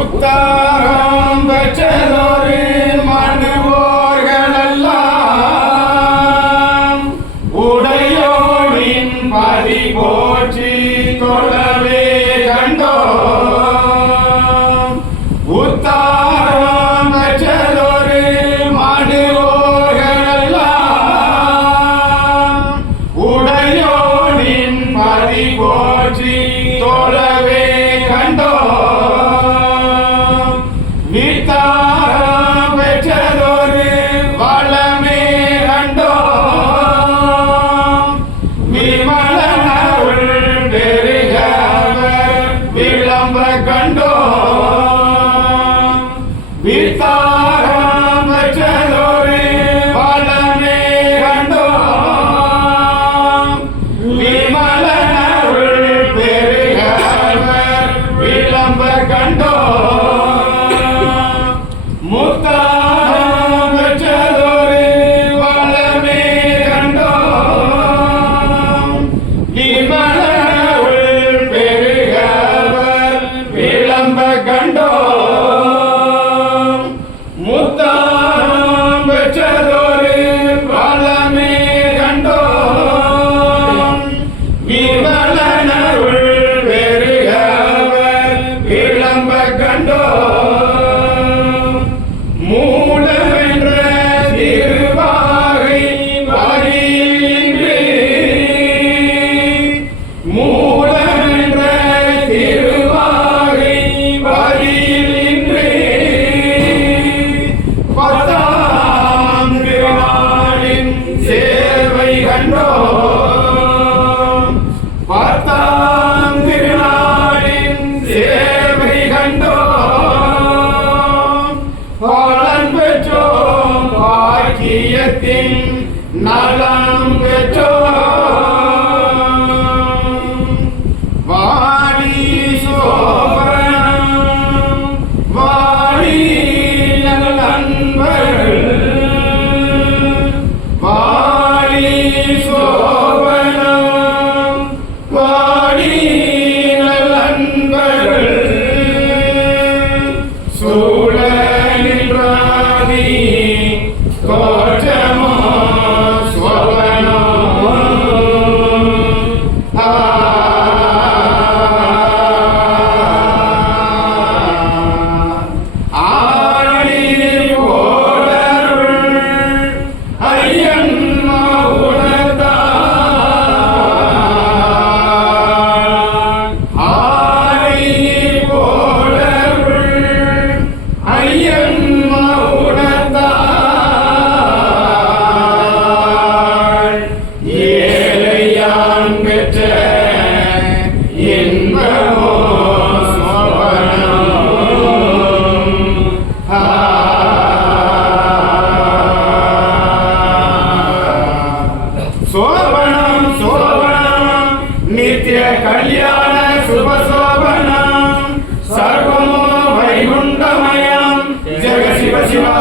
உத்தாரம் பெற்றதொரு மனுவோர்களெல்லாம் உடையோனின் பதி போற்றி தொழவே கண்டோம். உத்தாரம் பெற்றதொரு மனுவோர்களெல்லாம் உடையோனின் பதி போற்றி தொழவே கண்டோம். வீட்டாரம் பெற்றதொரு வளமே கண்டோம். விமலனருள் பெருகவர் விளம்ப கண்டோம். வீட்டாரம் பெற்றதொரு வளமே கண்டோம். விமலனருள் பெருகவர் விளம்ப கண்டோம். முத்தாரம் பெற்றதொரு வளமே கண்டோம். விமலனருள் பெருகவர் விளம்ப கண்டோம். முத்தாரம் பெற்றதொரு வளமே கண்டோம். விமலனருள் பெருகவர் விளம்ப கண்டோம். மூலமென்ற திருவாகை வரியின்றி மூலமென்ற திருவாகை வரியின்றி பத்தாம் திருநாளின் சேவை கண்டோம். பத்தாம் திருநாளின் சேவை கண்டோம். பலன் பெற்றோம் பாக்கியத்தின் நலம் பெற்றோம். வாடி சோபனம் வாடி நண்பர்கள் வாடி சோபனம் வாடி நண்பர்கள் சூழலின்றாதி தோற்றமோ சோபனோ ஆடி ஓடருள் ஐயன் உணர்ந்தான். ஆடி ஓடருள் ஐயன் உணர்ந்தான். ஏழையான் பெற்ற இன்பமோ சோபனம். சோபனம் சோபனம் நித்திய கல்யாண சுபசோபனம் சர்வமோ வைகுண்டமயம் ஜெக சிவ சிவா